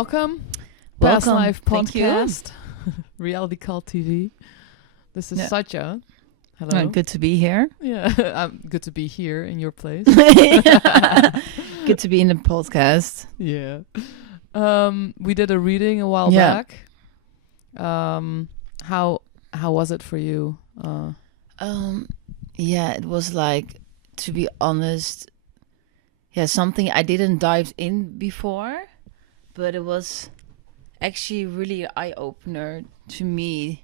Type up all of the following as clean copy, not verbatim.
welcome. Past Welcome. Life Thank you. Podcast. Reality Cult TV. This is Yeah. Sadja. Hello. Good to be here. Yeah, good to be here in your place. Good to be in the podcast. Yeah. We did a reading a while Yeah. back. How was it for you? Yeah, it was like, to be honest, something I didn't dive in before, but it was actually really an eye-opener to me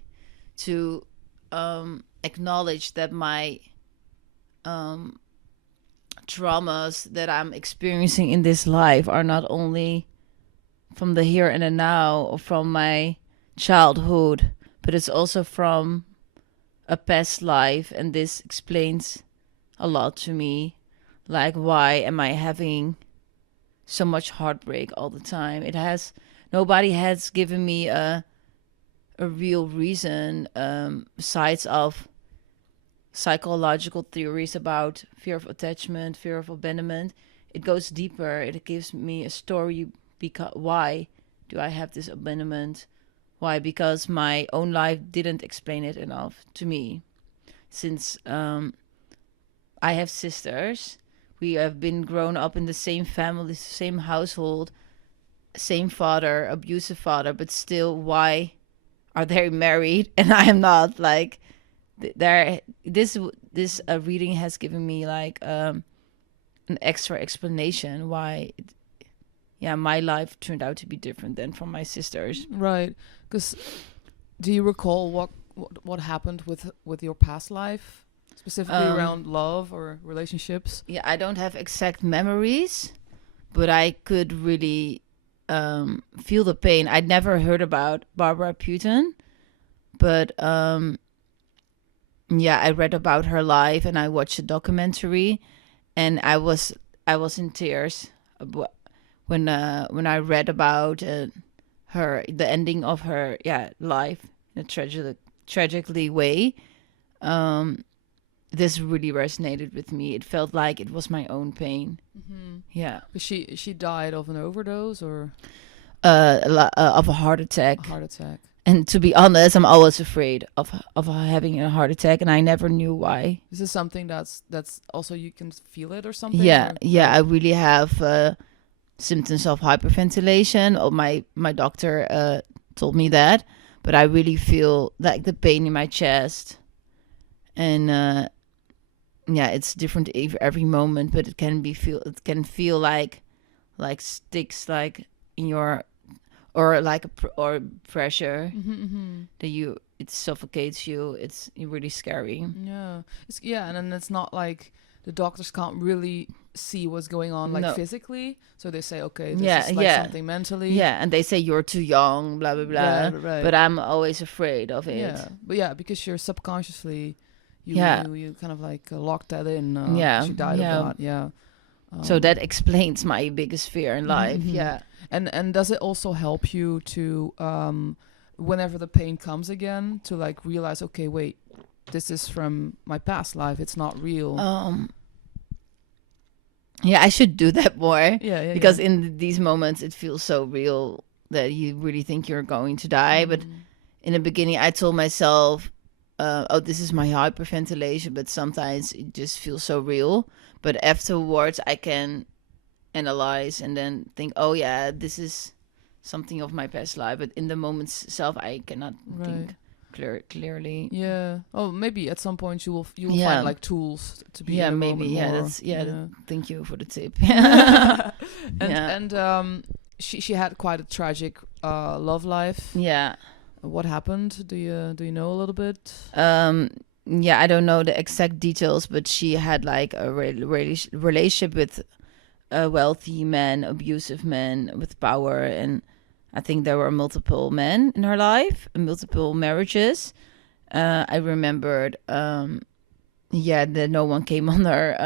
to acknowledge that my traumas that I'm experiencing in this life are not only from the here and the now or from my childhood, but it's also from a past life. And this explains a lot to me. Like, why am I having so much heartbreak all the time? Nobody has given me a real reason, besides of psychological theories about fear of attachment, fear of abandonment. It goes deeper. It gives me a story. Because why do I have this abandonment? Why? Because my own life didn't explain it enough to me. Since I have sisters, we have been grown up in the same family, same household, same father, abusive father, but still, why are they married and I am not? Like, this reading has given me like an extra explanation why my life turned out to be different than from my sisters. Right. Because do you recall what happened with your past life, specifically around love or relationships? Yeah, I don't have exact memories, but I could really feel the pain. I'd never heard about Barbara Payton, but I read about her life and I watched a documentary, and I was in tears when I read about the ending of her life in a tragically way. This really resonated with me. It felt like it was my own pain. Mm-hmm. Yeah. She died of an overdose or of a heart attack. a heart attack. And to be honest, I'm always afraid of having a heart attack, and I never knew why. Is this something that's also you can feel it or something? Yeah, or? I really have symptoms of hyperventilation. Oh, my doctor told me that, but I really feel like the pain in my chest, and it's different every moment, but it can feel like sticks like in your, or like or pressure that it suffocates you. It's really scary. Yeah, and then it's not like the doctors can't really see what's going on physically, so they say, okay, this is something mentally. Yeah, and they say you're too young, blah blah blah. Yeah, right. But I'm always afraid of it. Yeah, but because you're subconsciously you kind of like locked that in. 'Cause you died of that. Yeah. So that explains my biggest fear in life. Mm-hmm. Yeah. And does it also help you to whenever the pain comes again, to like realize, okay, wait, this is from my past life, it's not real? I should do that more. Yeah. Because in these moments it feels so real that you really think you're going to die. But in the beginning I told myself, this is my hyperventilation, but sometimes it just feels so real. But afterwards I can analyze and then think, this is something of my past life. But in the moment itself I cannot think clearly. Yeah. Oh, maybe at some point you will find like tools to be in the maybe moment more. Thank you for the tip. And she had quite a tragic love life. What happened? Do you know a little bit? I don't know the exact details, but she had like a relationship with a wealthy man, abusive man with power, and I think there were multiple men in her life, multiple marriages. I remembered, that no one came on her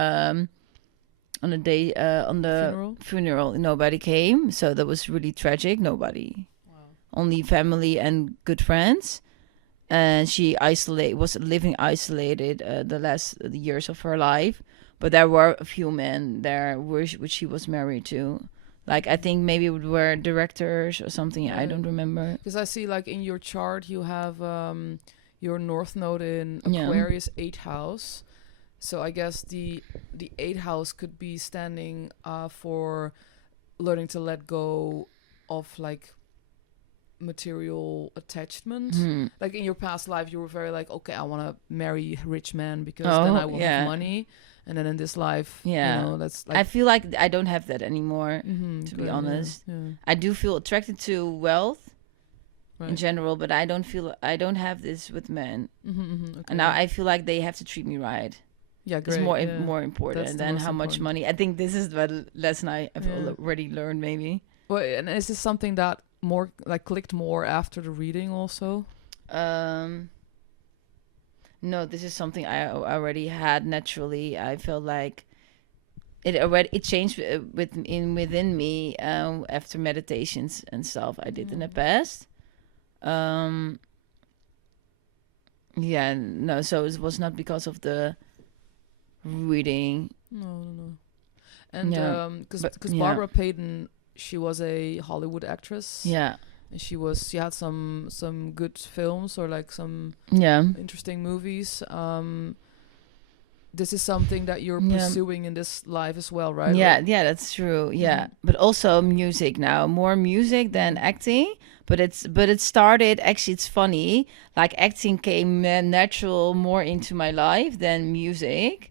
on the day on the funeral. Nobody came, so that was really tragic. Nobody, only family and good friends. And she was living isolated the last years of her life. But there were a few men there which she was married to, Like I think maybe it were directors or something. I don't remember. Because I see like in your chart you have your North Node in Yeah. Aquarius 8th house. So I guess the 8th house could be standing for learning to let go of like material attachment. Like in your past life you were very like, okay, I want to marry a rich man because then I will have money. And then in this life, you know, that's like... I feel like I don't have that anymore, to be honest. Yeah. I do feel attracted to wealth Right. in general, but I don't have this with men. Okay. And now I feel like they have to treat me right. Yeah, great. It's more important That's the than most how much important. money. I think this is the lesson I've already learned, maybe. Well, and is this something that more like clicked more after the reading also? No, this is something I already had naturally. I felt like it changed within me after meditations and stuff I did in the past. Yeah, no, so it was not because of the reading. No. And Yeah. because Barbara Payton, she was a Hollywood actress. Yeah. And she had some good films or like some interesting movies. This is something that you're pursuing in this life as well, right? Yeah, that's true. Yeah, but also music now, more music than acting. But it started, actually, it's funny. Like acting came natural more into my life than music.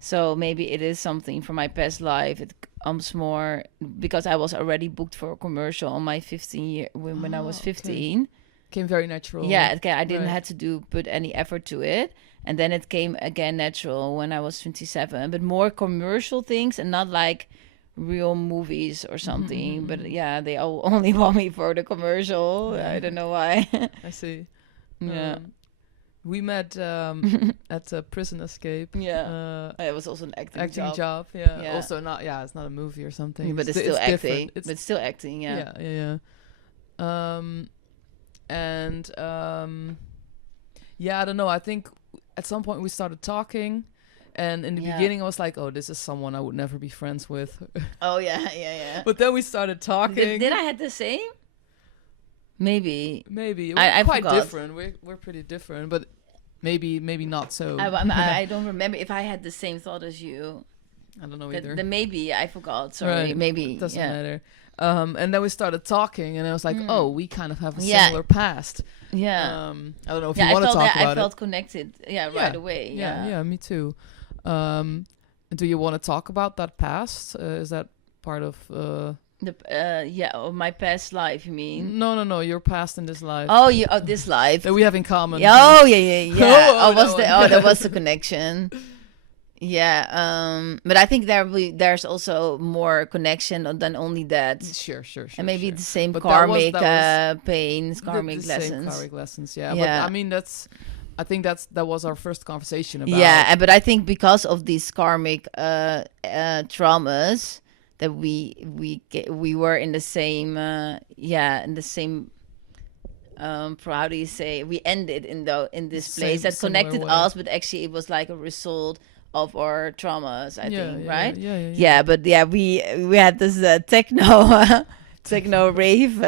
So maybe it is something from my past life. It comes more because I was already booked for a commercial on my 15 year when I was 15. Okay. Came very natural. Yeah, I didn't have to put any effort to it. And then it came again natural when I was 27. But more commercial things and not like real movies or something. But yeah, they only want me for the commercial. I don't know why. I see. Yeah. We met at a Prison Escape. Yeah. It was also an acting job. Yeah. Also not. Yeah, it's not a movie or something. But it's still acting. Different. But still acting. Yeah. Yeah. And I don't know. I think at some point we started talking, and in the beginning I was like, "Oh, this is someone I would never be friends with." Oh yeah. But then we started talking. Did I had the same? Maybe. We're quite forgot. different. We're pretty different, but maybe not so. I don't remember if I had the same thought as you. I don't know either. Maybe I forgot. Sorry. Right. Maybe Doesn't matter. And then we started talking, and I was like, "Oh, we kind of have a similar past." Yeah. I don't know if you want to talk about it. I felt connected. Yeah, right away. Yeah, me too. Do you want to talk about that past? Is that part of of my past life, you mean? No, your past in this life. Oh, this life that we have in common. Oh, yeah. There was the connection. Yeah, but I think there's also more connection than only that. Sure. And maybe the same but karmic pains, karmic lessons. Same karmic lessons, yeah. But I mean, I think that was our first conversation about. Yeah, but I think because of these karmic traumas that we were in the same how do you say, we ended in this place that connected us, but actually it was like a result of our traumas, I think, right? Yeah, but we had this techno rave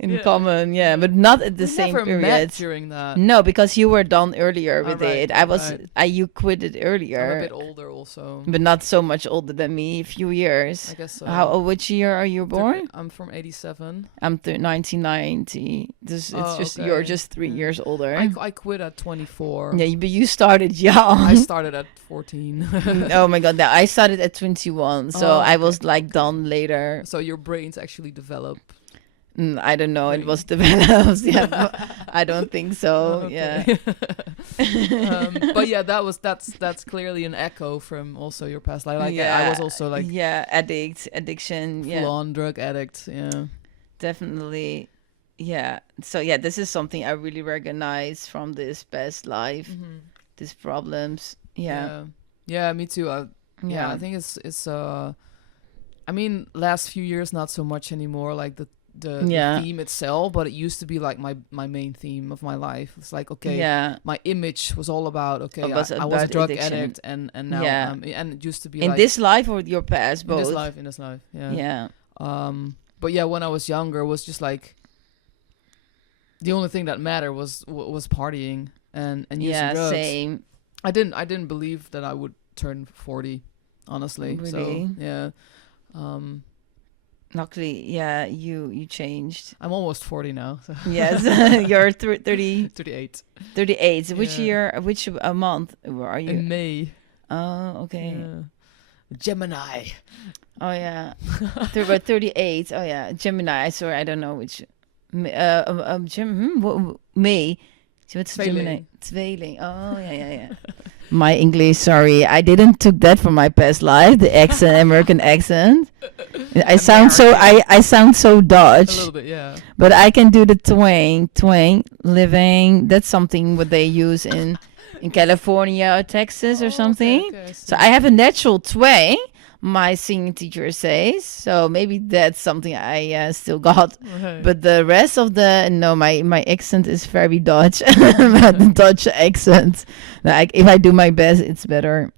in common, but not at the same period. Met during that. No, because you were done earlier with it. You quit it earlier. I'm a bit older also, but not so much older than me. A few years. I guess so. Which year are you born? I'm from 87. I'm 1990. You're just 3 years older. I quit at 24. Yeah, but you started young. I started at 14. Oh my god, I started at 21, so I was like done later. So your brains actually develop. I don't know. It was developed. Yeah, I don't think so. Okay. Yeah. But yeah, that's clearly an echo from also your past life. Like I was also like addiction, full-on drug addict. Yeah, definitely. Yeah. So yeah, this is something I really recognize from this past life. These problems. Yeah. Yeah, me too. I think it's. I mean, last few years not so much anymore. Like the theme itself, but it used to be like my main theme of my life. It's like, okay, my image was all about, okay, I was a drug addict, and now and it used to be in like, this life or your past, both. In this life, but yeah, when I was younger, it was just like the only thing that mattered was partying and using drugs. Same. I didn't believe that I would turn 40, honestly. Really? So luckily, you changed. I'm almost 40 now. So. Yes, you're 30. 38. 38. Which year? Which month are you? In May. Oh, okay. Yeah. Gemini. Oh yeah, 38. Oh yeah, Gemini. Sorry, I don't know which. May. What's Gemini? Tweeling. Oh yeah. My English, sorry, I didn't took that from my past life. The accent, American accent. I sound so Dutch. A little bit, yeah. But I can do the twang, living. That's something what they use in California or Texas or something. Okay, so I have a natural twang. My singing teacher says, so maybe that's something I still got. Right. But the rest of my accent is very Dutch. The Dutch accent, like if I do my best, it's better.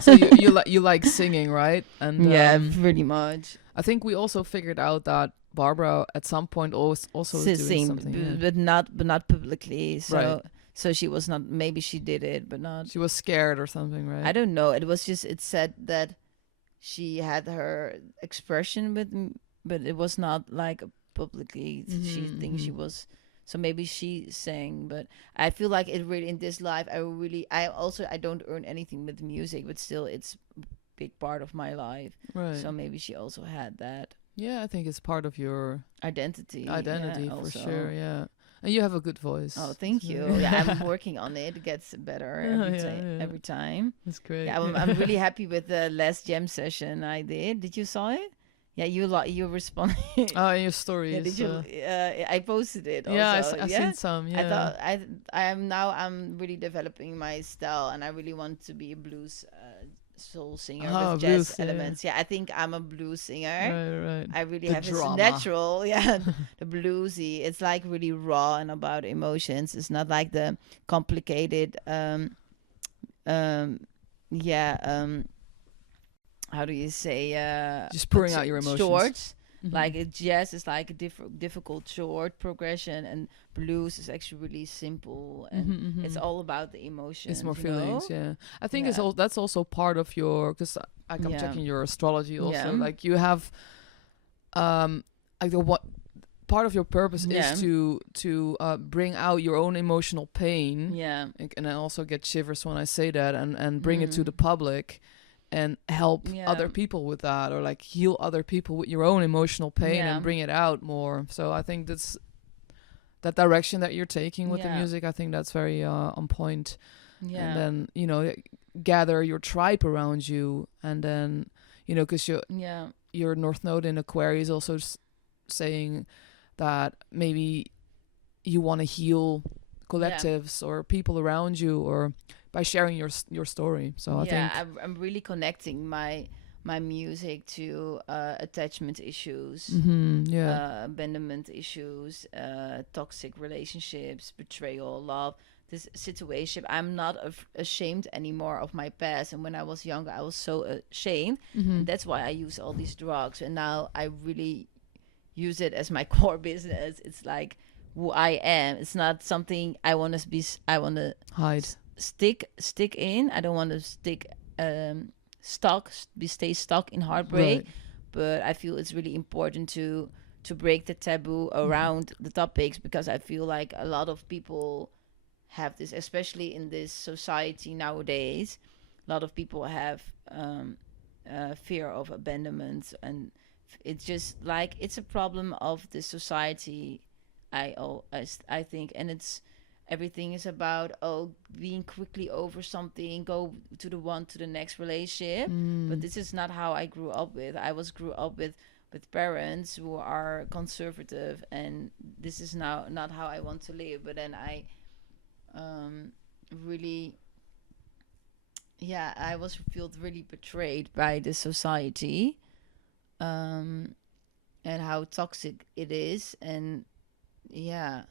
So you like singing, right? And yeah, pretty much. I think we also figured out that Barbara at some point also was doing something, but not publicly. So. Right. So she was not, maybe she did it, but not. She was scared or something, right? I don't know. It was just, it said that she had her expression but it was not like publicly. She thinks she was, so maybe she sang, but I feel like it really, in this life, I don't earn anything with music, but still it's a big part of my life. Right. So maybe she also had that. Yeah, I think it's part of your identity for also. Sure, yeah. And you have a good voice. Oh, thank you. Yeah, I'm working on it. It gets better every time. That's great. Yeah, I'm really happy with the last jam session I did. Did you saw it? Yeah, you responded. Oh, in your stories. Yeah, did you? I posted it. Also. Yeah, I've seen some. Yeah. I thought I'm really developing my style, and I really want to be a blues soul singer with jazz elements. Yeah, I think I'm a blues singer. Right. I really have this natural, the bluesy. It's like really raw and about emotions. It's not like the complicated, how do you say? Just pouring out your emotions. Shorts. Like jazz is like a difficult short progression, and blues is actually really simple, and it's all about the emotions. It's more feelings, yeah. I think that's also part of your, because I'm checking your astrology also. Like you have, what part of your purpose is to bring out your own emotional pain. Yeah, and I also get shivers when I say that, and bring it to the public. And help other people with that, or like heal other people with your own emotional pain and bring it out more. So I think that's that direction that you're taking with the music. I think that's very on point. Yeah. And then gather your tribe around you, and then because your North Node in Aquarius also saying that maybe you want to heal collectives or people around you, or by sharing your story. So I think I'm really connecting my music to attachment issues, abandonment issues, toxic relationships, betrayal, love. This situation, I'm not ashamed anymore of my past. And when I was younger, I was so ashamed. And that's why I use all these drugs. And now I really use it as my core business. It's like who I am. It's not something I want to be. I want to hide. Stick in. I don't want to stay stuck in heartbreak. Right. But I feel it's really important to break the taboo around the topics, because I feel like a lot of people have this, especially in this society nowadays. A lot of people have fear of abandonment, and it's just like it's a problem of the society. I think, and it's. Everything is about being quickly over something, go to the next relationship. But this is not how I grew up with. I grew up with parents who are conservative, and this is now not how I want to live. But then I really, I felt really betrayed by the society. and how toxic it is. And yeah,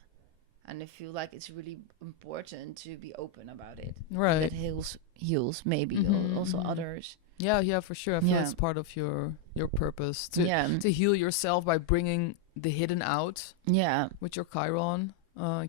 and I feel like it's really important to be open about it. Right. That heals maybe also others. Yeah, for sure. I feel Yeah. it's part of your purpose to Yeah. to heal yourself by bringing the hidden out Yeah. with your Chiron,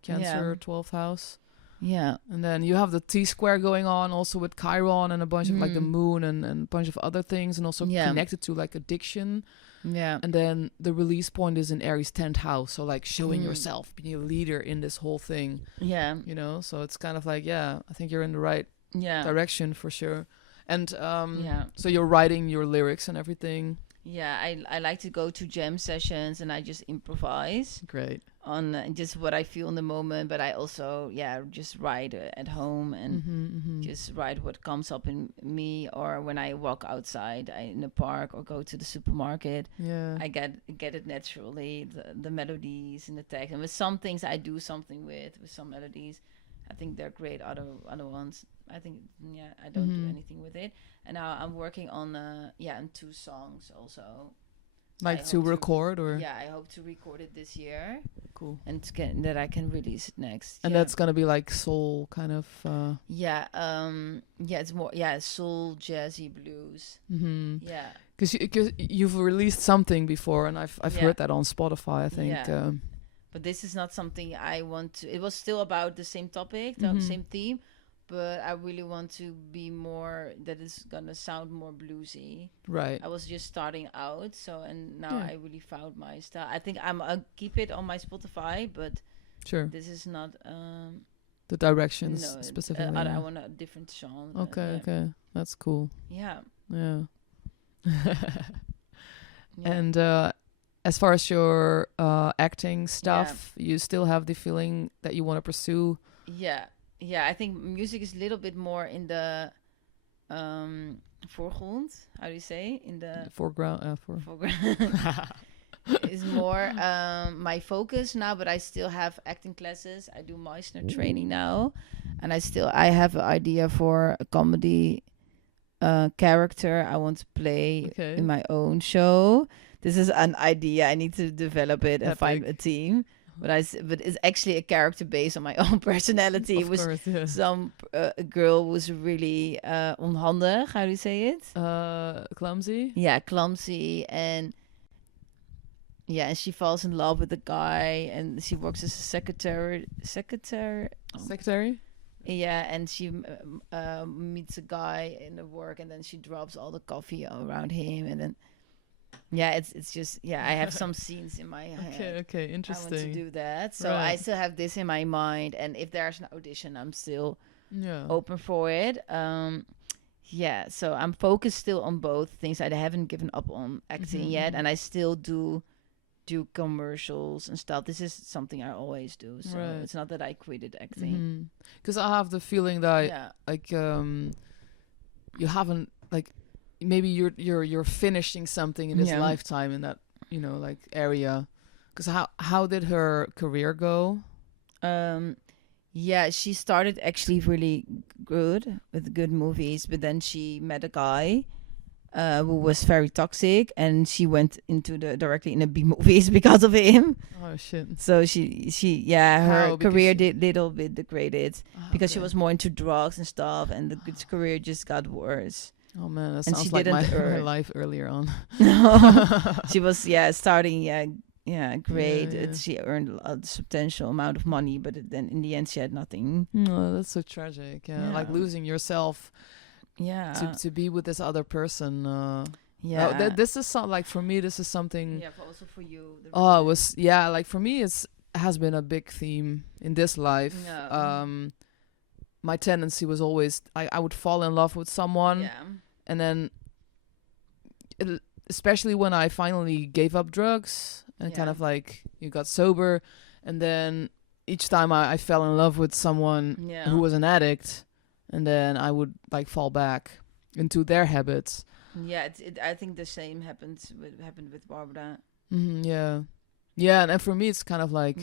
Cancer 12th house. Yeah. And then you have the T-square going on also with Chiron and a bunch of like the Mm. moon and a bunch of other things, and also Yeah. connected to like addiction. Yeah. And then the release point is in Aries 10th house. So like showing Mm. yourself, being a leader in this whole thing, Yeah. you know? So it's kind of like, yeah, I think you're in the right Yeah. direction for sure. And Yeah. so you're writing your lyrics and everything. Yeah. I like to go to jam sessions and I just improvise Great. on just what I feel in the moment, but I also just write at home and just write what comes up in me, or when I walk outside in the park or go to the supermarket. Yeah. I get it naturally, the melodies and the text. And with some things I do something with some melodies. I think they're great. Other ones, I think, I don't do anything with it. And now I'm working on on 2 songs also. Like I to hope to- record or Yeah, I hope to record it this year cool. and that I can release it next. And yeah. that's gonna be like soul kind of It's more soul, jazzy, blues. Yeah. because you've released something before, and I've Yeah. heard that on Spotify, I think. Yeah. But this is not something I want to. It was still about the same topic, the same theme, but I really want to be more. That is gonna sound more bluesy. Right. I was just starting out, and now Yeah. I really found my style. I think I'll keep it on my Spotify, but Sure. this is not. The directions No, specifically. I yeah. want a different genre. Okay. Yeah. Okay. That's cool. Yeah. Yeah. Yeah. And as far as your acting stuff, you still have the feeling that you want to pursue. Yeah. I think music is a little bit more in the voorgrond. How do you say? In the Foreground. foreground. Is more my focus now, but I still have acting classes. I do Meissner training now, and I have an idea for a comedy character I want to play Okay. in my own show. This is an idea. I need to develop it and find Epic. a team. But it's actually a character based on my own personality. It Of was course, yeah. some a girl was really onhandig. How do you say it? Clumsy. Yeah, clumsy, and she falls in love with the guy, and she works as a secretary. Secretary. Yeah, and she meets a guy in the work, and then she drops all the coffee around him, and then it's just I have some scenes in my head. Okay, I interesting. want to do that, so Right. I still have this in my mind, and if there's an audition, I'm still Yeah. open for it. So I'm focused still on both things. I haven't given up on acting yet, and I still do commercials and stuff. This is something I always do, so Right. it's not that I quitted acting. Because I have the feeling that Yeah. like you haven't like maybe you're finishing something in this Yeah. lifetime in that like area. Because how did her career go? She started actually really good with good movies, but then she met a guy who was very toxic, and she went into directly in the B movies because of him. Oh shit! So her How? Because career she- did little bit degraded because she Okay. was more into drugs and stuff, and the career just got worse. Oh man, that and she sounds like my, didn't my earn- life earlier on. She was starting great. Yeah. She earned a substantial amount of money, but then in the end she had nothing. No, that's so tragic. Yeah, like Yeah. losing yourself to be with this other person. This is like for me. This is something. but also for you. It was like for me has been a big theme in this life. Yeah. My tendency was always I would fall in love with someone, and then especially when I finally gave up drugs and kind Yeah. of like you got sober, and then each time I fell in love with someone who was an addict, and then I would like fall back into their habits. I think the same happened with Barbara. And for me it's kind of like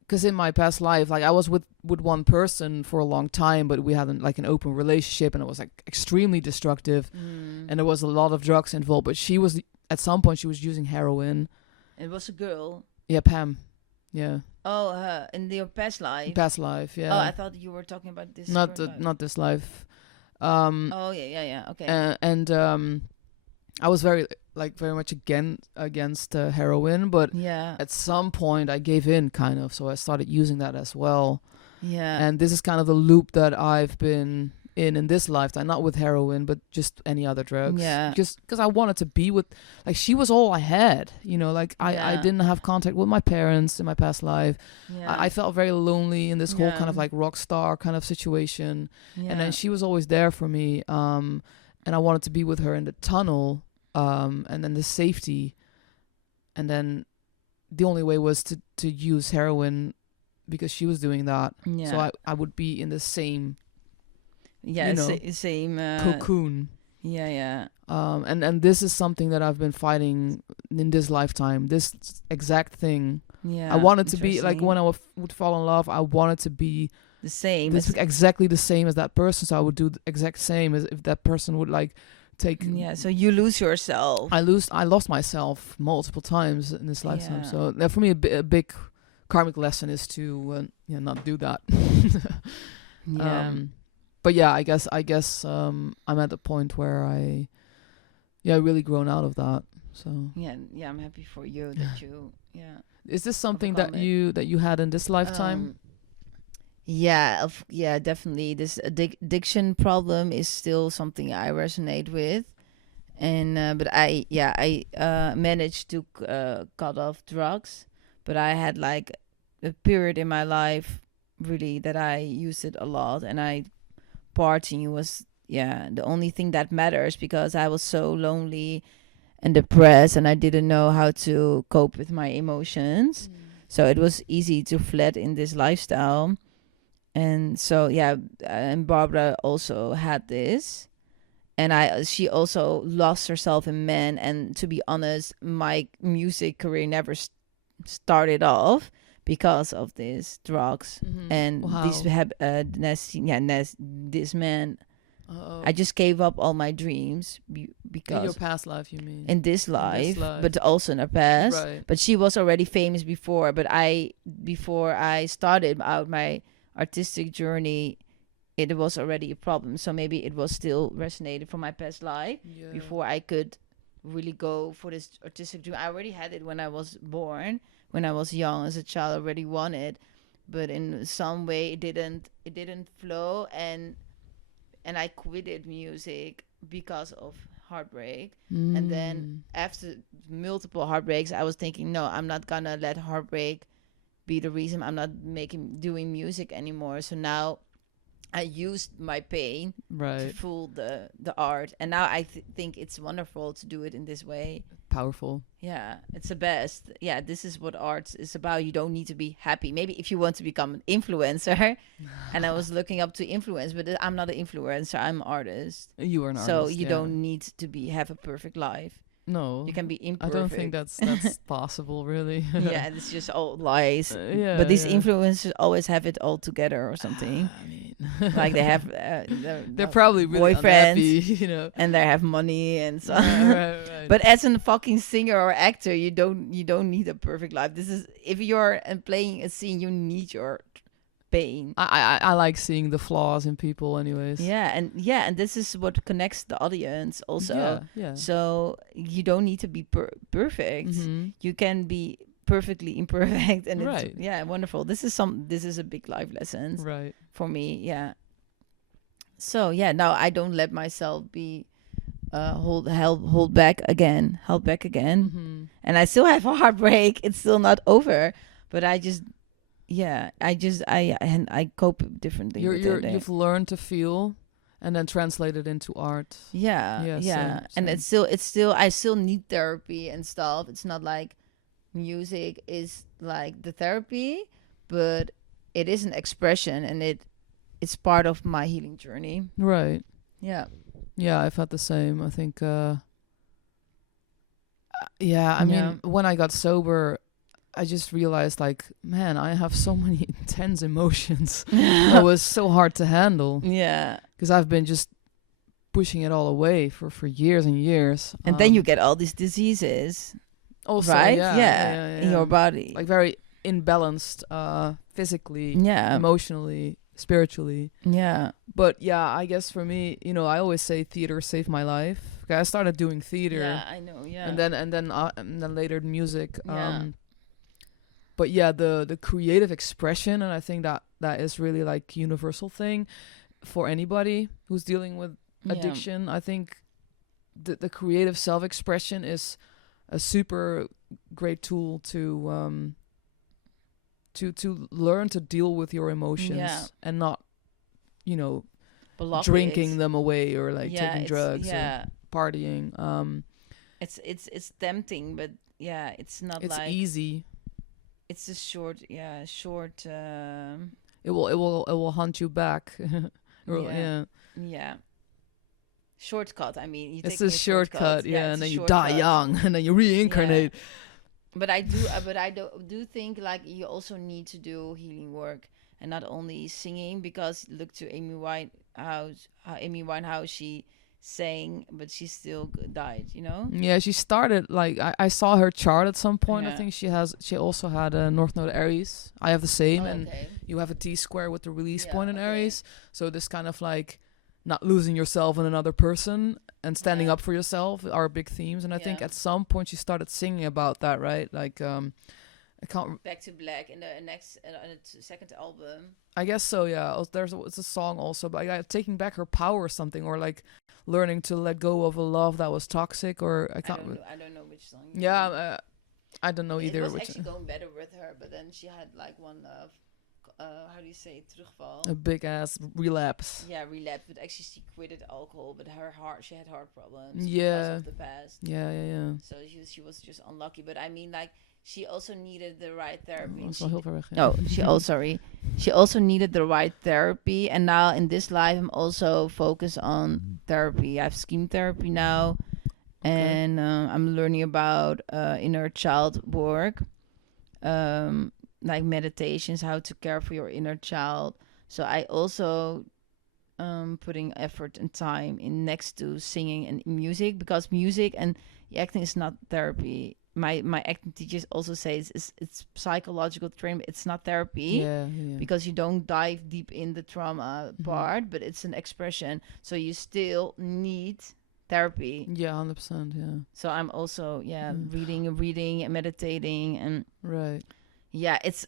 because in my past life, like I was with one person for a long time, but we had like an open relationship, and it was like extremely destructive, and there was a lot of drugs involved. But she was at some point she was using heroin. It was a girl. Yeah, Pam. Yeah. Oh, in your past life. Past life. Yeah. Oh, I thought you were talking about this. Not this life. Oh yeah. Okay. And I was very much against heroin, but yeah. at some point I gave in kind of, so I started using that as well. Yeah. And this is kind of the loop that I've been in this lifetime, not with heroin, but just any other drugs. Yeah. Because I wanted to be with, like, she was all I had, you know, like I didn't have contact with my parents in my past life. Yeah. I felt very lonely in this whole kind of like rock star kind of situation. Yeah. And then she was always there for me. And I wanted to be with her in the tunnel, and then the safety. And then the only way was to use heroin because she was doing that. Yeah. So I would be in the same same cocoon. Yeah. And this is something that I've been fighting in this lifetime. This exact thing. Yeah. I wanted to be like when I would fall in love. I wanted to be the same. Exactly the same as that person. So I would do the exact same as if that person would like take. Yeah. So you lose yourself. I lost myself multiple times in this lifetime. So for me, a big karmic lesson is to not do that. Yeah. But yeah, I guess I'm at the point where I really grown out of that. So yeah, I'm happy for you that you Is this something that you had in this lifetime? Yeah, definitely. This addiction problem is still something I resonate with, and but I managed to cut off drugs, but I had like a period in my life really that I used it a lot, and partying was the only thing that matters because I was so lonely and depressed and I didn't know how to cope with my emotions. So it was easy to flat in this lifestyle. And so and Barbara also had this, and she also lost herself in men. And to be honest, my music career never started off because of these drugs and this man. I just gave up all my dreams because in your past life, you mean? In this life, but also in her past. Right. But she was already famous before. But before I started out my artistic journey, it was already a problem. So maybe it was still resonated from my past life before I could really go for this artistic dream. I already had it when I was born. When I was young as a child, I already wanted, but in some way it didn't flow, and I quitted music because of heartbreak. And then after multiple heartbreaks, I was thinking, no, I'm not gonna let heartbreak be the reason I'm not doing music anymore. So now I used my pain to fool the art, and now I think it's wonderful to do it in this way. Powerful. Yeah, it's the best. Yeah, this is what art is about. You don't need to be happy. Maybe if you want to become an influencer, and I was looking up to influence, but I'm not an influencer. I'm an artist. You are an artist. So you don't need to have a perfect life. No, you can be imperfect. I don't think that's possible, really. Yeah, it's just all lies. But these influencers always have it all together or something. I mean, like they have they're probably really boyfriends, unhappy, you know, and they have money and so. Right. But as a fucking singer or actor, you don't need a perfect life. This is if you're playing a scene, you need your pain. I like seeing the flaws in people anyways. And this is what connects the audience also. Yeah. So you don't need to be perfect. You can be perfectly imperfect, and it's wonderful. This is a big life lesson for me. So now I don't let myself be held back again, and I still have a heartbreak. It's still not over, but I cope differently. You've learned to feel, and then translate it into art. Same. And it's still I still need therapy and stuff. It's not like music is like the therapy, but it is an expression, and it's part of my healing journey. Right. Yeah, I've had the same. I think. I mean, when I got sober, I just realized, like, man, I have so many intense emotions. It was so hard to handle. Yeah. Because I've been just pushing it all away for years and years. And then you get all these diseases, also, right? yeah, In your body. like very imbalanced, physically, Yeah. emotionally, spiritually. Yeah. But yeah, I guess for me, you know, I always say theater saved my life. I started doing theater. Yeah, I know. Yeah. And then later music. Yeah. But yeah, the creative expression, and I think that is really like universal thing for anybody who's dealing with addiction. I think the creative self-expression is a super great tool to learn to deal with your emotions and not, you know, drinking them away or like taking drugs or partying. It's tempting, but it's not it's like easy. It's a short. It will hunt you back. Shortcut. I mean, it's a shortcut, and then you die young, and then you reincarnate. But I do think like you also need to do healing work, and not only singing, because look to Amy Winehouse, she sang, but she still died, you know? Yeah, she started like I saw her chart at some point. I think she also had a North Node Aries. I have the same, and you have a T square with the release point in Aries. So this kind of like not losing yourself in another person and standing up for yourself are big themes. And I think at some point she started singing about that, right? Like I can't. Back to Black in the next second album. I guess so. Yeah, it's a song also, but like taking back her power or something, or like learning to let go of a love that was toxic, or I don't know which song. Yeah, I don't know either. It was actually going better with her, but then she had like one how do you say, terugval? A big ass relapse. Yeah, relapse. But actually, she quitted alcohol. But she had heart problems. Yeah. Because of the past. Yeah. So she was just unlucky. But I mean, like, she also needed the right therapy. She also needed the right therapy. And now in this life, I'm also focused on therapy. I have scheme therapy now, and I'm learning about inner child work. Like meditations, how to care for your inner child. So I also putting effort and time in next to singing and music, because music and acting is not therapy. My acting teachers also say it's psychological treatment. It's not therapy, because you don't dive deep in the trauma part, but it's an expression. So you still need therapy. Yeah, 100%. Yeah. So I'm also reading and meditating and right. Yeah, it's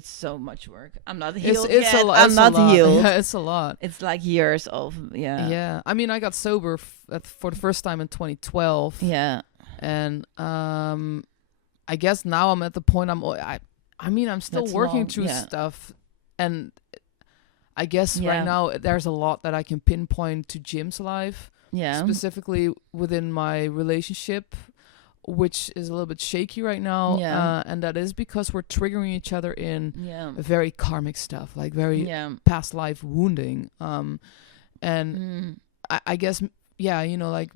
so much work. I'm not healed it's yet. A lot. I'm not healed. Yeah, it's a lot. It's like years of Yeah, I mean, I got sober for the first time in 2012. Yeah, and I guess now I'm at the point I'm still working through stuff, and I guess right now there's a lot that I can pinpoint to Jim's life. Yeah, specifically within my relationship, which is a little bit shaky right now, and that is because we're triggering each other in very karmic stuff, like very past life wounding, and I guess like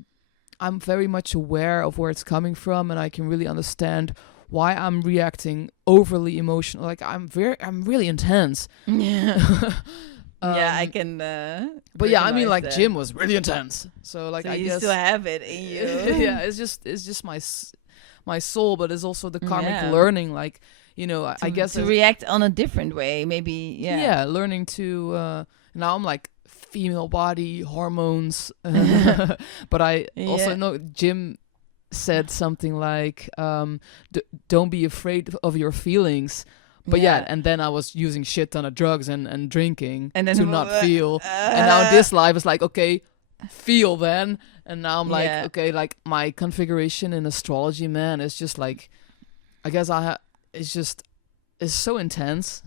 I'm very much aware of where it's coming from, and I can really understand why I'm reacting overly emotional. Like I'm really intense. I can. But yeah, I mean, like Jim was really intense. So like, I you guess still have it in you. Yeah, it's just my soul, but it's also the karmic learning. Like, you know, I guess to react on a different way, maybe. Yeah, learning to. Now I'm like female body hormones, but I also know Jim said something like, "Don't be afraid of your feelings." But and then I was using shit ton of drugs and drinking and then to not feel. And now this life is like, okay, feel then. And now I'm like, okay, like my configuration in astrology, man, is just like, I guess it's so intense.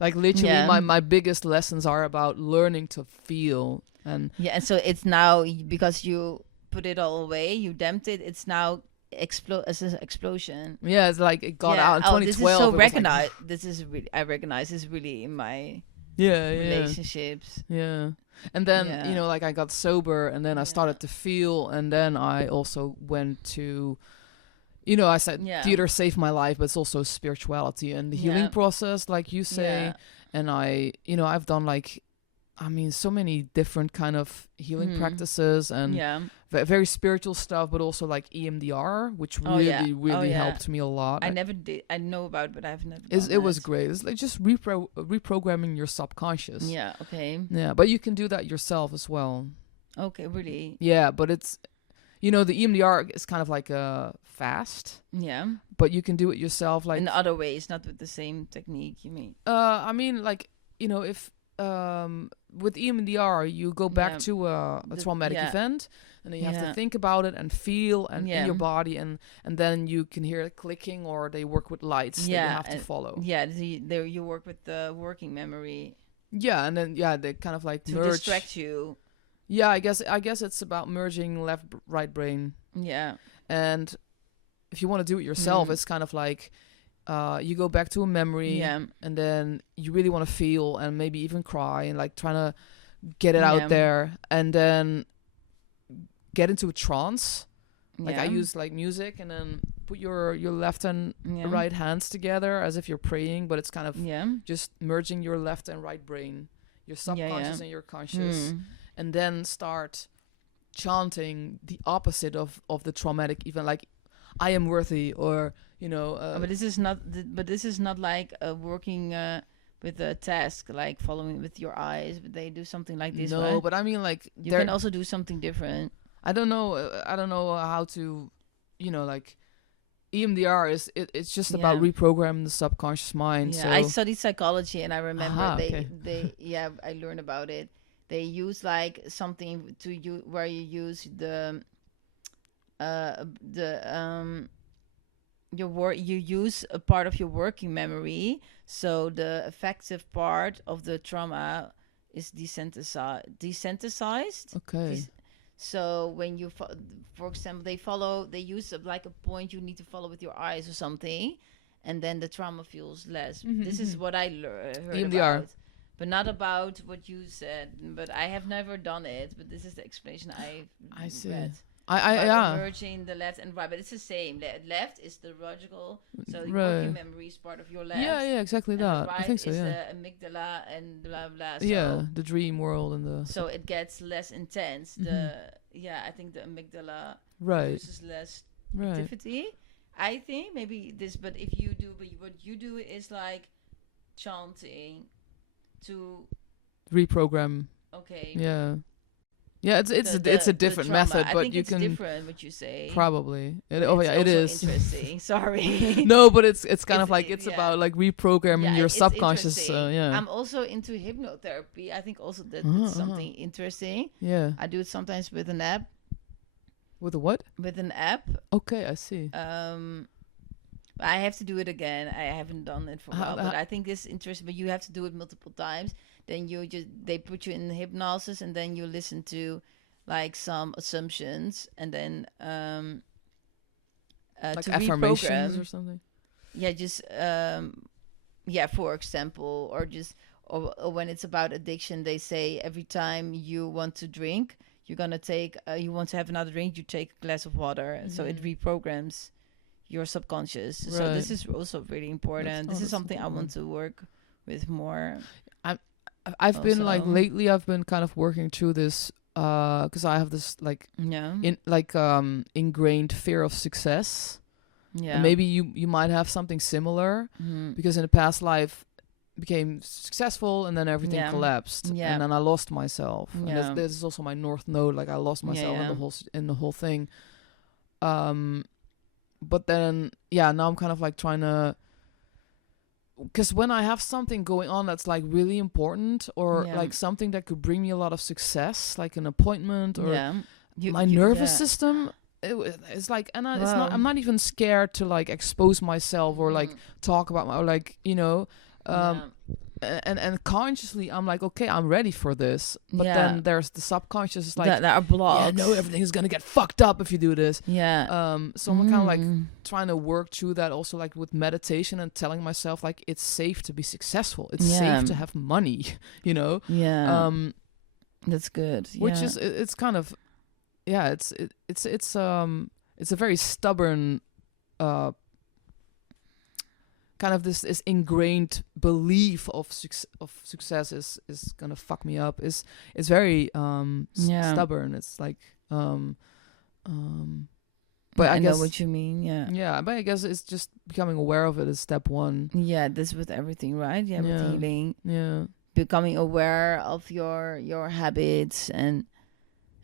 Like literally my biggest lessons are about learning to feel. And so it's now, because you put it all away, you damped it, it's now as an explosion. Yeah, it's like it got out in 2012. This is so recognized. Like, this is really, I recognize this really in my relationships. Yeah. And then, you know, like I got sober, and then I started to feel, and then I also went to, you know, I said theater saved my life, but it's also spirituality and the healing process, like you say. And I, you know, I've done like I mean, so many different kind of healing practices and Yeah. very spiritual stuff, but also like EMDR, which really helped me a lot. I never did. I know about it, but I've never It was great. It's like just reprogramming your subconscious. Yeah, okay. Yeah, but you can do that yourself as well. Okay, really? Yeah, but it's, the EMDR is kind of like fast. Yeah. But you can do it yourself, like in other ways, not with the same technique, you mean? I mean, like, if with EMDR you go back to a traumatic event, and then you have to think about it and feel and in your body, and then you can hear it clicking, or they work with lights that you have to follow. Yeah, you work with the working memory. Yeah, and then they kind of like to merge. Distract you. Yeah, I guess it's about merging left right brain. Yeah. And if you want to do it yourself, it's kind of like you go back to a memory, and then you really want to feel and maybe even cry and like trying to get it out there, and then get into a trance. Like I use like music, and then put your left and right hands together as if you're praying, but it's kind of just merging your left and right brain, your subconscious and your conscious, and then start chanting the opposite of the traumatic event, like I am worthy, or but this is not like working with a task, like following with your eyes, but they do something like this. No, right? But I mean, like, you can also do something different. I don't know how to, like, EMDR it's just about reprogramming the subconscious mind. Yeah, so I studied psychology, and I remember I learned about it. They use like something where you use you use a part of your working memory, so the effective part of the trauma is desensitized. Okay. So when you, for example, they use like a point you need to follow with your eyes or something, and then the trauma feels less. This is what I heard EMDR. about, but not about what you said. But I have never done it. But this is the explanation I see. read. Merging the left and right, but it's the same. Left is the logical, so the working memory is part of your left. Yeah, exactly that. Right, I think so. Is Yeah. the amygdala and blah blah. So The dream world and the. So it gets less intense. I think the amygdala produces less activity. I think maybe this, but if you do, what you do is like chanting to reprogram. Okay. Yeah. Yeah, it's a different method, but you can. It's different what you say. Probably. It is. Interesting. Sorry. No, but it's kind of like it's about like reprogramming your subconscious. I'm also into hypnotherapy. I think also that's something interesting. Yeah. I do it sometimes with an app. With a what? With an app. Okay, I see. I have to do it again. I haven't done it for a while, but I think it's interesting. But you have to do it multiple times. Then they put you in hypnosis, and then you listen to like some assumptions, and then like to affirmations or something. Yeah, just for example, or when it's about addiction, they say every time you want to drink, you're gonna take you want to have another drink, you take a glass of water, so it reprograms your subconscious. So this is also really important. This is something I want to work with more. I've been like lately I've been kind of working through this because I have this like ingrained fear of success. Yeah. And maybe you might have something similar because in the past life became successful and then everything collapsed and then I lost myself. Yeah. And this is also my north node, like I lost myself in the whole thing. But then now I'm kind of like trying to, because when I have something going on that's like really important or like something that could bring me a lot of success, like an appointment or my nervous system, it's like, and it's not. I'm not even scared to like expose myself or like talk about my, or like and consciously I'm like, okay, I'm ready for this. But then there's the subconscious is like that are blocks. Yeah, no, everything is gonna get fucked up if you do this. Yeah. So I'm kind of like trying to work through that also, like with meditation and telling myself like it's safe to be successful. It's safe to have money, Yeah. That's good. Which is it's kind of it's a very stubborn kind of this ingrained belief of success is gonna fuck me up is very stubborn. It's like but I know guess what you mean. yeah, but I guess it's just becoming aware of it is step one. Yeah, this with everything, right? Yeah, with healing. Yeah. Becoming aware of your habits, and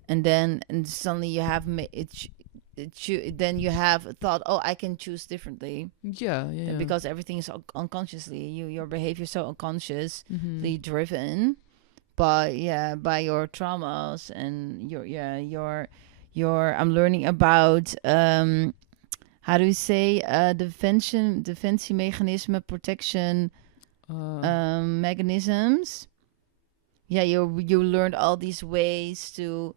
then suddenly you have then you have thought, oh, I can choose differently. Yeah. Because everything is unconsciously, your behavior is so unconsciously Mm-hmm. driven by your traumas and your I'm learning about how do you say defensie mechanism, protection mechanisms. Yeah, you learned all these ways to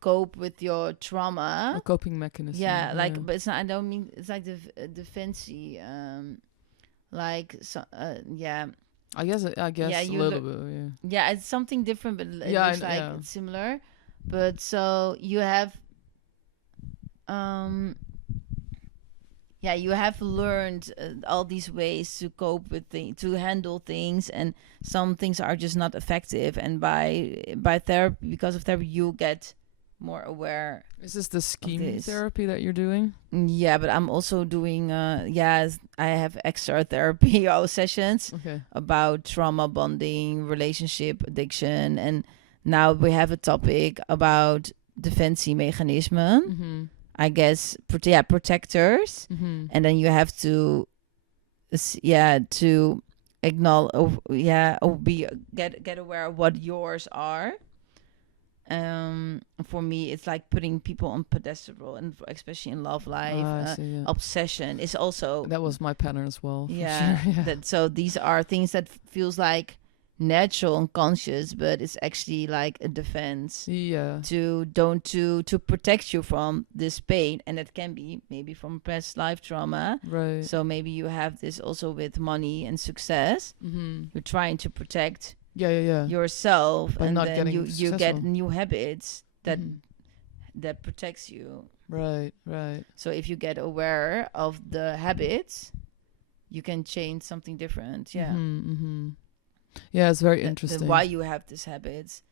cope with your trauma. A coping mechanism. Yeah, like, but it's not. I don't mean it's like the defensie, like so. Yeah. I guess Yeah, a little bit. Yeah. Yeah, it's something different, but it looks like it's similar. But so you have, you have learned all these ways to cope with to handle things, and some things are just not effective. And by therapy, because of therapy, you get more aware. Is this the scheme therapy that you're doing? Yeah, but I'm also doing I have extra therapy sessions about trauma bonding, relationship addiction, and now we have a topic about defensie mechanismen. Mm-hmm. I guess protectors. Mm-hmm. And then you have to to acknowledge get aware of what yours are. For me, it's like putting people on pedestal, and especially in love life, obsession is also that was my pattern as well. Yeah, sure, yeah. So these are things that feels like natural and conscious, but it's actually like a defense. Yeah. To protect you from this pain, and it can be maybe from past life trauma. Right. So maybe you have this also with money and success. Mm-hmm. You're trying to protect. Yeah. Yourself, by and not then you get new habits that that protects you. Right. So if you get aware of the habits, you can change something different. Yeah. Mm-hmm. Yeah, it's very interesting. Why you have these habits.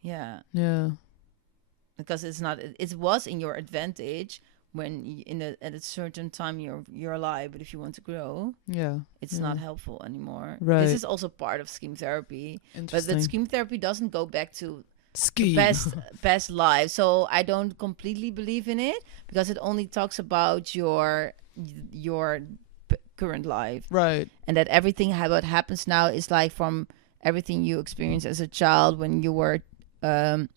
Yeah. Because it's not. It was in your advantage when at a certain time in your life, but if you want to grow, it's not helpful anymore. Right. This is also part of scheme therapy, but the scheme therapy doesn't go back to past life. So I don't completely believe in it, because it only talks about your current life, right? And that everything what happens now is like from everything you experienced as a child when you were when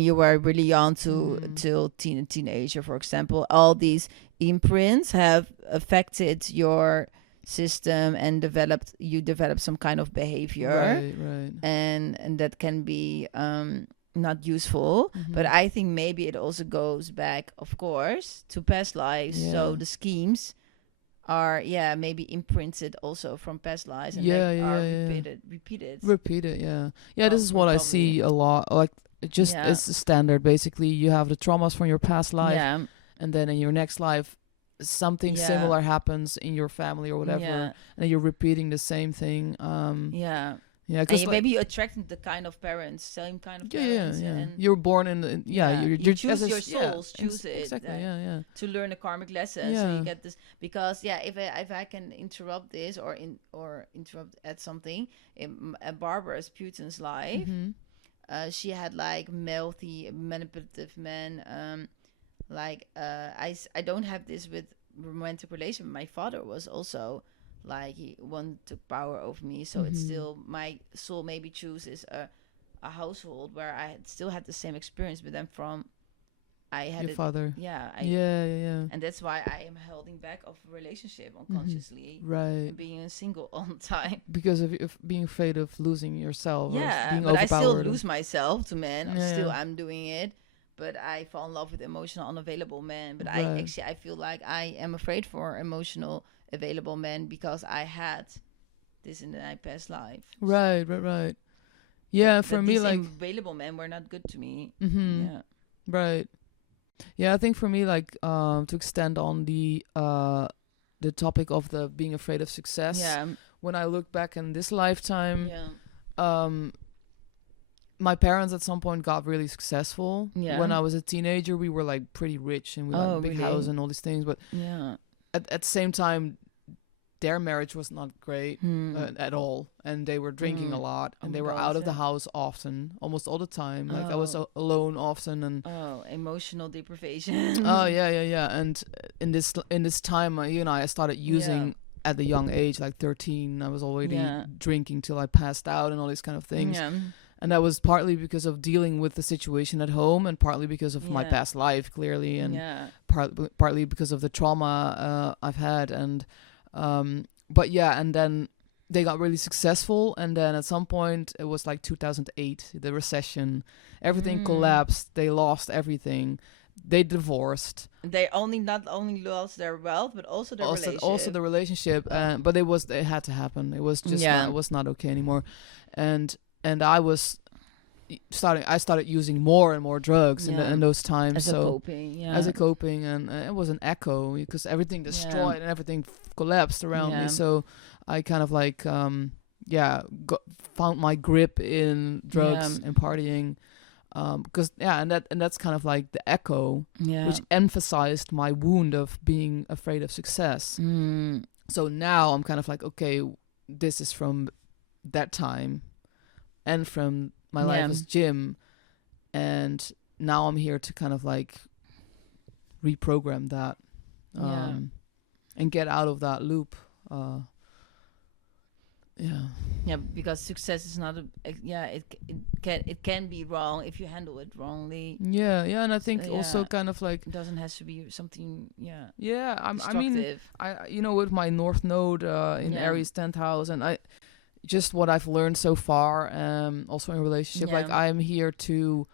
you were really young till teenager, for example. All these imprints have affected your system and developed some kind of behavior, right, and that can be not useful. But I think maybe it also goes back, of course, to past lives. So the schemes are maybe imprinted also from past lives, and they are repeated. This is what I see a lot. Like, it's the standard. Basically, you have the traumas from your past life, and then in your next life something similar happens in your family or whatever, and you're repeating the same thing. Because maybe you attracted the kind of parents, same kind of parents. And you're born in you choose your souls, choose it exactly. To learn a karmic lesson. So you get this, because if I can interrupt this or interrupt at something in Barbara Payton's life, she had like wealthy, manipulative men. I don't have this with romantic relation. My father was also like, he took power over me. So it's still, my soul maybe chooses a household where I still had the same experience, but then I had your father. And that's why I am holding back of a relationship unconsciously, right? And being single all the time because of being afraid of losing yourself. Yeah, but I still lose myself to men. I'm doing it, but I fall in love with emotional unavailable men. But I feel like I am afraid for emotional available men because I had this in my past life. Right. Yeah, for me, like, available men were not good to me. Yeah. Right. Yeah, I think for me, like, to extend on the the topic of the being afraid of success. Yeah. When I look back in this lifetime, Yeah. my parents at some point got really successful. Yeah. When I was a teenager, we were like pretty rich and we had a big really? house and all these things. But Yeah. at the same time, their marriage was not great at all, and they were drinking a lot, and Oh they my were God, out of the yeah. house often, almost all the time. Like I was Oh. alone often, and Emotional deprivation. oh yeah. And in this time, I started using at a young age, like 13. I was already drinking till I passed out and all these kind of things. Yeah. And that was partly because of dealing with the situation at home, and partly because of my past life, clearly, and partly because of the trauma I've had. And but yeah, and then they got really successful, and then at some point it was like 2008, the recession, everything collapsed. They lost everything. They divorced. They not only lost their wealth, but also their relationship. Also the relationship. But it had to happen. It was just it was not okay anymore, and I started using more and more drugs in those times. As a coping, and it was an echo because everything destroyed and everything collapsed around me. So I kind of like found my grip in drugs and partying, because and that's kind of like the echo, which emphasized my wound of being afraid of success. So now I'm kind of like, okay, this is from that time and from my life as Jim, and now I'm here to kind of like reprogram that and get out of that loop. Because success is not it can be wrong if you handle it wrongly. And I think also kind of like it doesn't have to be something I mean, I with my North Node in Aries 10th house, and I just what I've learned so far, also in relationship, like I'm here to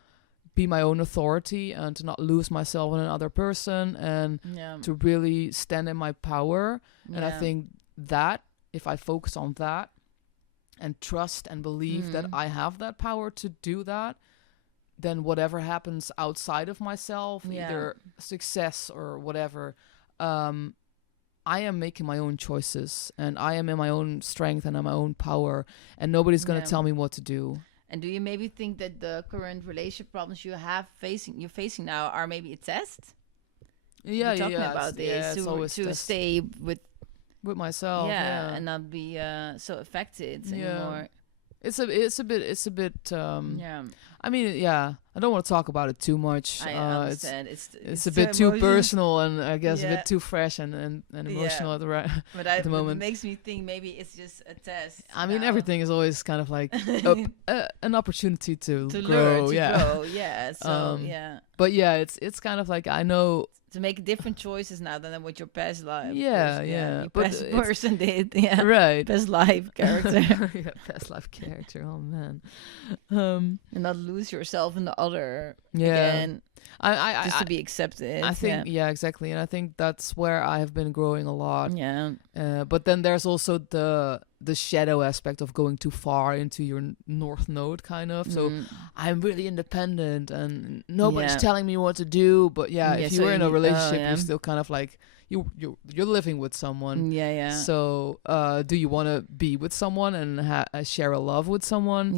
be my own authority and to not lose myself in another person, and to really stand in my power. And I think that if I focus on that and trust and believe that I have that power to do that, then whatever happens outside of myself, either success or whatever, I am making my own choices, and I am in my own strength and in my own power, and nobody's going to tell me what to do. And do you maybe think that the current relationship problems you're facing now are maybe a test? You're talking about this to stay with myself, and not be so affected anymore. It's a bit I mean, I don't want to talk about it too much. I understand. It's a bit too personal, and I guess a bit too fresh and emotional at the moment. It makes me think maybe it's just a test. I mean, everything is always kind of like an opportunity to grow. Grow, So But it's kind of like, I know to make different choices now than what your past life. Your past person did. Right. Past life character. Past life character. Oh man. And not lose yourself in the other again. I just to be accepted. I think exactly, and I think that's where I have been growing a lot. But then there's also the shadow aspect of going too far into your North Node, kind of. So I'm really independent, and nobody's telling me what to do. But if you were in a relationship, you're still kind of like you're living with someone. So do you want to be with someone and share a love with someone?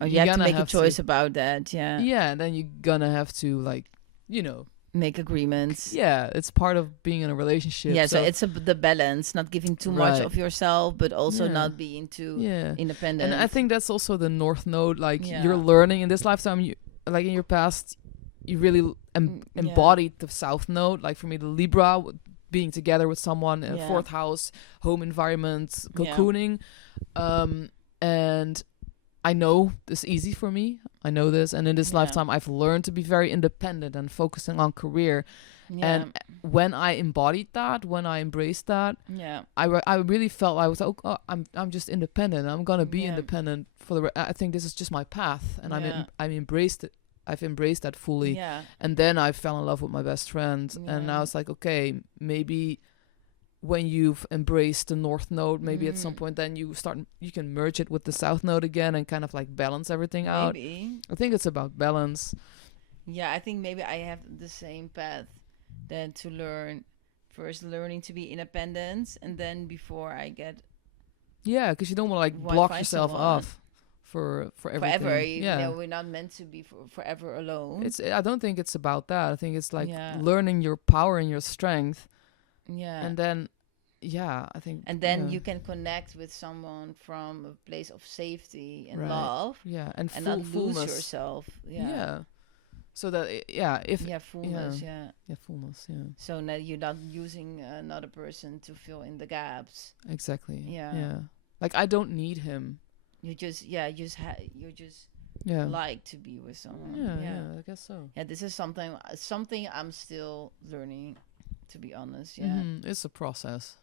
Or you have to make a choice about that. And then you're gonna have to, like, make agreements. It's part of being in a relationship. So it's the balance, not giving too much of yourself, but also not being too independent. And I think that's also the North Node. Like you're learning in this lifetime, like in your past, you really embodied the South Node. Like for me, the Libra, being together with someone in a fourth house, home environment, cocooning, and I know this is easy for me. I know this, and in this lifetime, I've learned to be very independent and focusing on career. And when I embodied that, when I embraced that, I really felt I was like, oh, I'm just independent. I'm gonna be independent for the. I think this is just my path, and I'm embraced it. I've embraced that fully. And then I fell in love with my best friend, and now it's like, okay, maybe when you've embraced the North Node, maybe at some point then you can merge it with the South Node again and kind of like balance everything out. I think it's about balance. I think maybe I have the same path than to learn first learning to be independent, and then before I get Yeah, because you don't want to like want to block find yourself someone off for everything. forever. You Yeah. know, we're not meant to be forever alone. I don't think it's about that. I think it's like Yeah. learning your power and your strength, Yeah. and then I think And then you can connect with someone from a place of safety and Right. love, yeah, and and not lose fullness. yourself. Yeah. Yeah. So that if Fullness. Yeah. fullness. Yeah. So that you're not using another person to fill in the gaps. Exactly. Yeah. Yeah. Like I don't need him. You just Yeah. like to be with someone. Yeah. I guess so. Yeah, this is something I'm still learning, to be honest. Yeah. Mhm. It's a process.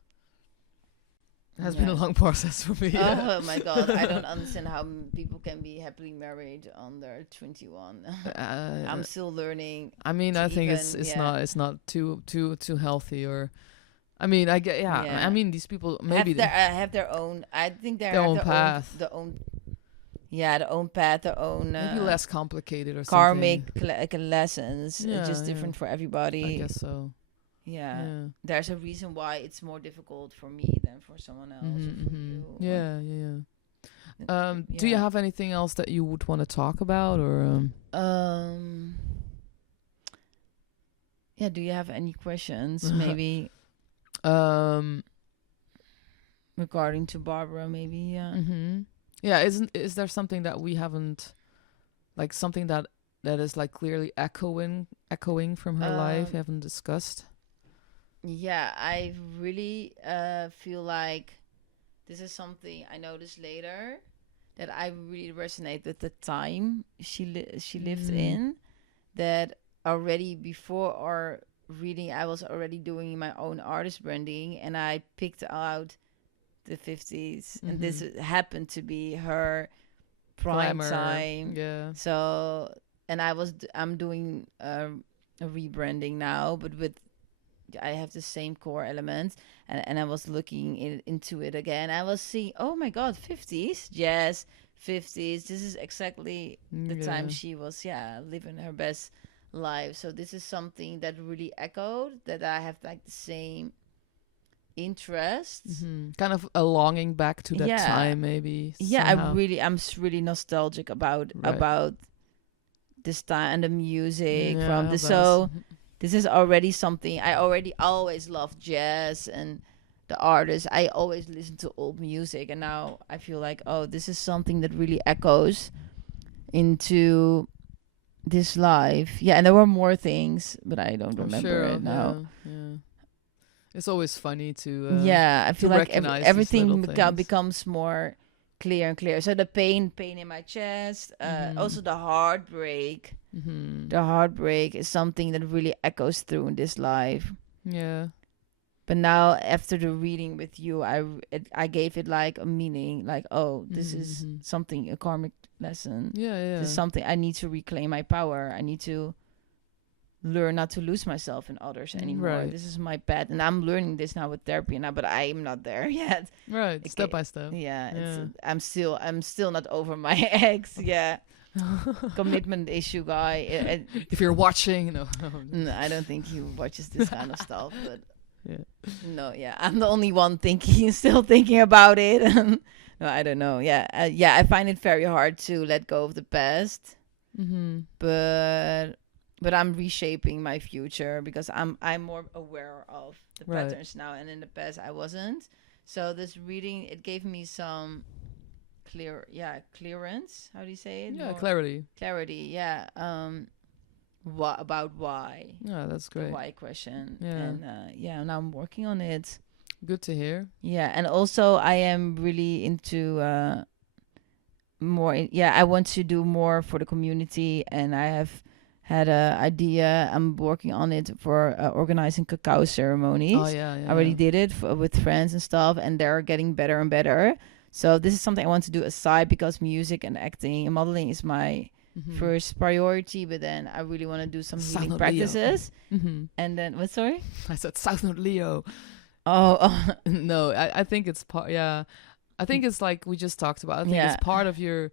It has Yeah. been a long process for me. Yeah. Oh my god, I don't understand how people can be happily married under 21. I'm still learning. I mean, to I think it's even- yeah. not too healthy, or I mean, I get Yeah. I mean, these people maybe have their own. I think they Their have own their path. their own path, their own maybe less complicated or karmic something. lessons. Yeah, It's just different for everybody. I guess so. Yeah. Yeah. There's a reason why it's more difficult for me than for someone else or for you. Yeah. Do you Yeah. have anything else that you would want to talk about, or Yeah, do you have any questions maybe regarding to Barbara maybe? Yeah. Yeah, is there something that we haven't, like something that is like clearly echoing from her life you haven't discussed? Yeah, I really feel like this is something I noticed later, that I really resonate with the time she lived in. That already before our reading, I was already doing my own artist branding, and I picked out the 50s, and this happened to be her prime Glamour. time. Yeah. So, and I'm doing a rebranding now, but I have the same core elements, and I was looking into it again. I was seeing, oh my god, 50s, yes, 50s. This is exactly the time she was, living her best life. So this is something that really echoed, that I have like the same interests. Kind of a longing back to that time, maybe. Yeah, somehow. I'm really nostalgic about this time and the music from this. So this is already something I already always loved, jazz and the artists. I always listen to old music, and now I feel like, oh, this is something that really echoes into this life. Yeah, and there were more things, but I don't remember it now. Yeah. It's always funny to I feel like recognize these everything little things. becomes more clear and clear. So the pain in my chest, also the heartbreak. The heartbreak is something that really echoes through in this life. Yeah. But now after the reading with you, I gave it like a meaning, like, oh, this is something, a karmic lesson. Yeah. This is something I need to reclaim my power. I need to learn not to lose myself in others anymore. Right. This is my path, and I'm learning this now with therapy now, but I am not there yet. Right. Step by step. Yeah. I'm still not over my ex. Yeah. Commitment issue guy. If you're watching, no. No, I don't think he watches this kind of stuff, but yeah. I'm the only one still thinking about it. No, I don't know. I find it very hard to let go of the past. But I'm reshaping my future, because I'm more aware of the patterns now, and in the past I wasn't. So this reading, it gave me some clearance. How do you say it? Yeah, clarity. Yeah. About why? Yeah, that's great. The why question. Yeah. And now I'm working on it. Good to hear. Yeah, and also I am really into more. I want to do more for the community, and I have had an idea. I'm working on it for organizing cacao ceremonies. Oh yeah. I already did it with friends and stuff, and they're getting better and better. So this is something I want to do aside, because music and acting and modeling is my first priority. But then I really want to do some healing practices. And then what? Sorry, I said South Node Leo. Oh. No, I think it's part. Yeah, I think it's like we just talked about. I think it's part of your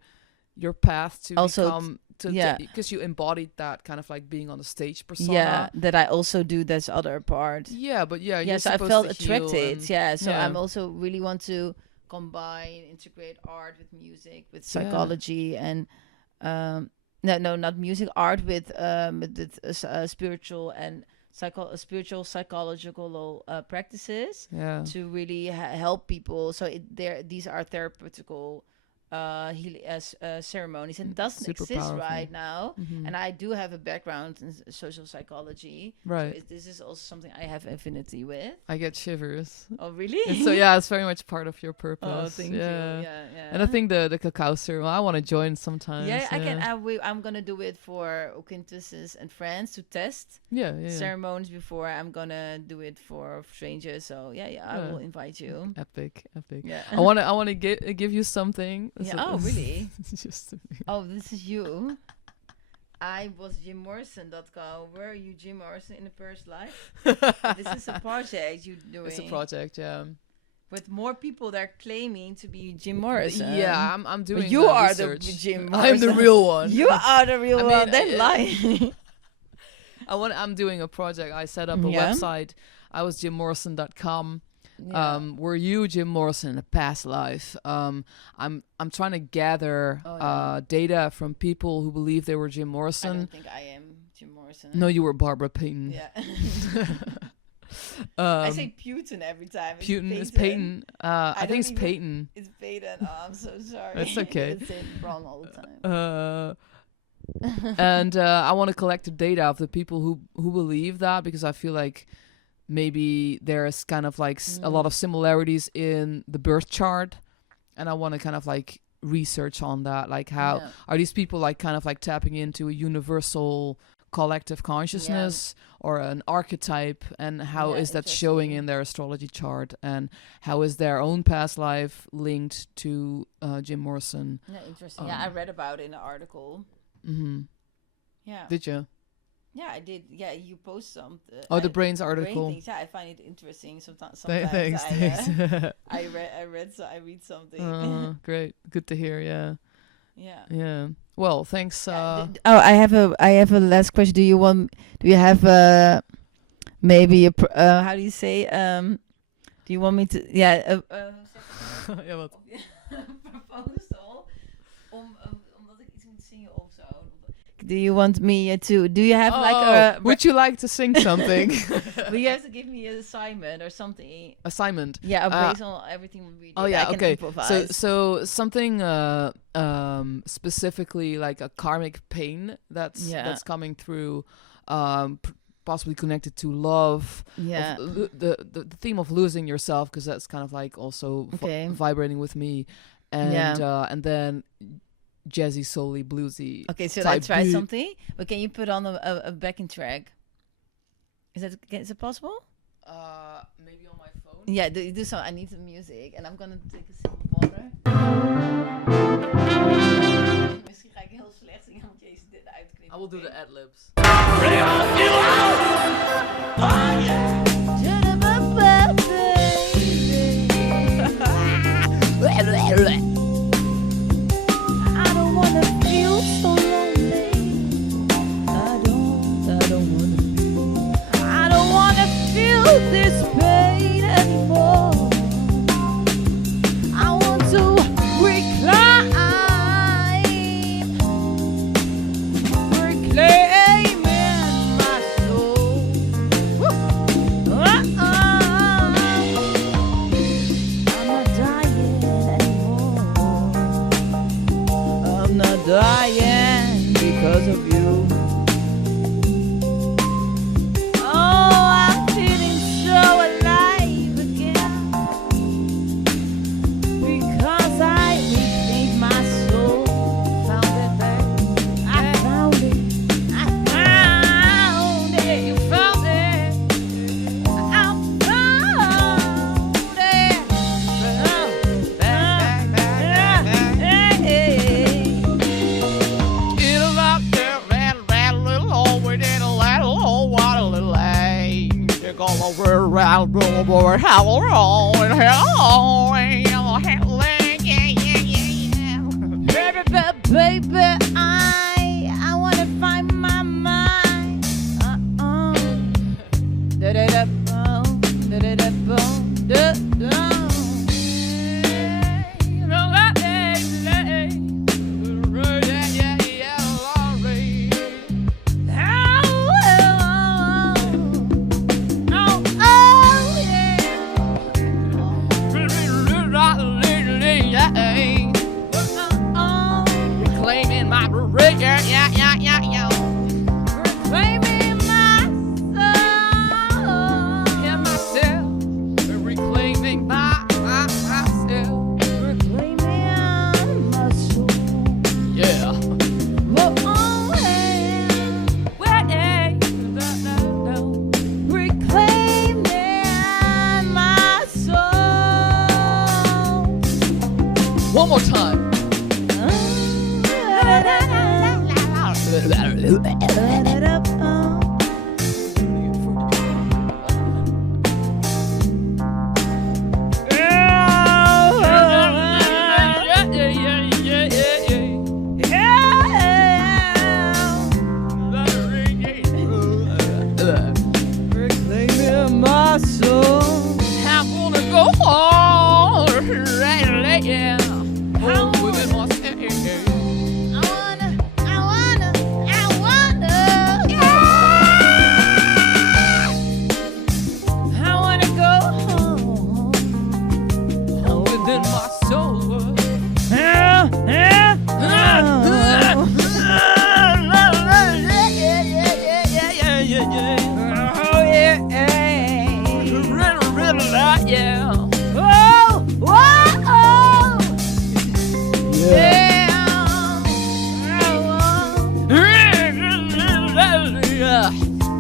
path to also become because you embodied that kind of like being on the stage persona. Yeah, that I also do this other part. Yeah, but yeah, you're So I supposed felt to heal attracted. and- Yeah, so yeah. I'm also really want to combine, integrate art with music, with psychology, and no, not music, art with spiritual and spiritual psychological practices Yeah. to really help people. So these are therapeutical ceremonies, and doesn't Super exist powerful. right now. Mhm. And I do have a background in social psychology. Right. So this is also something I have affinity with. I get shivers. Oh, really? And so yeah, it's very much part of your purpose. Oh, thank you. Yeah. And I think the cacao ceremony, I want to join sometimes. Yeah, I can. I'm gonna do it for acquaintances and friends to test Yeah. ceremonies before I'm gonna do it for strangers. So I Yeah. will invite you. Epic. Yeah. I want to give you something. Yeah. So- Oh, really? Just Oh, this is you. I was jimmorrison.com. Were you Jim Morrison in a first life? This is a project you doing. It's a project, yeah. With more people that are claiming to be Jim Morrison. Yeah, I'm doing. But you are research. the Jim I'm Morrison. the real one. You are the real I one. mean, They're lying. I'm doing a project. I set up a Yeah. website. I was jimmorrison.com. Yeah. Were you Jim Morrison in a past life? I'm trying to gather data from people who believe they were Jim I Morrison. don't think I am Jim Morrison. No, you were Barbara Payton. Yeah. I I say Putin every time. Putin is Payton. I think don't it's even- Payton. It's Payton. Oh, I'm so sorry. That's okay. I say it wrong all the time. And I want to collect the data of the people who believe that, because I feel like maybe there's kind of like a lot of similarities in the birth chart, and I want to kind of like research on that, like how are these people like kind of like tapping into a universal collective consciousness or an archetype, and how is that showing in their astrology chart, and how is their own past life linked to Jim Morrison. Yeah, interesting. I read about it in an article. Mm-hmm. Yeah. Did you? Yeah, I did. Yeah, you post some. The brains article. Things. Yeah, I find it interesting. Sometimes Thanks. I read something. Great. Good to hear. Yeah. Yeah. Well, thanks. I have a last question. Do you have maybe a how do you say do you want me to ja, wat? proposal omdat ik iets moet zingen of zo? Do you want me to? Do you have like a? Would you like to sing something? Well, you have to give me an assignment or something. Assignment. Yeah, based on everything we did. Oh yeah, I can okay. improvise. So something specifically like a karmic pain that's coming through, possibly connected to love. Yeah. The theme of losing yourself, because that's kind of like also vibrating with me, and then jazzy, soul-y, bluesy. Okay, so I try something. But can you put on a backing track? Is it possible? Maybe on my phone. Yeah, do so. I need some music, and I'm gonna take a sip of water. Misschien ga ik heel slecht zingen, want je dit uitknippen. I will do the ad-libs. I don't wanna feel so lonely. I don't wanna feel this pain anymore. I want to reclaim my soul. I'm not dying anymore. I'm not dying because of you. Oh, I'm feeling so alive again, because I reclaimed my soul. Found it back. I found it. You found it. I found it. Baby, Reclaiming myself, reclaiming myself. Reclaiming my soul. Yeah. Reclaiming my soul. One more time. Reclaiming my soul. I wanna go home, yeah. Home within myself. Within my soul.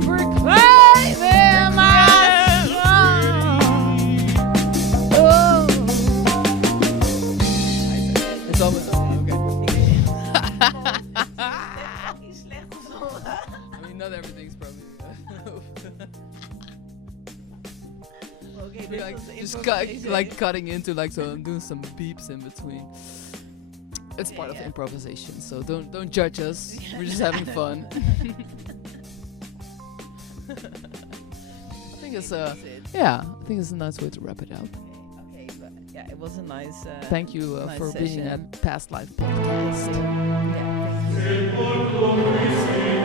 Reclaiming my soul. It's almost okay. I mean, not everything's probably. Okay, We're like just cutting into so I'm doing some beeps in between. It's part of improvisation, so don't judge us. We're just having fun. I think it's I think it's a nice way to wrap it up. Okay, but yeah, it was a nice. Thank you nice for being session. at Past Life Podcast. Yeah, thank you.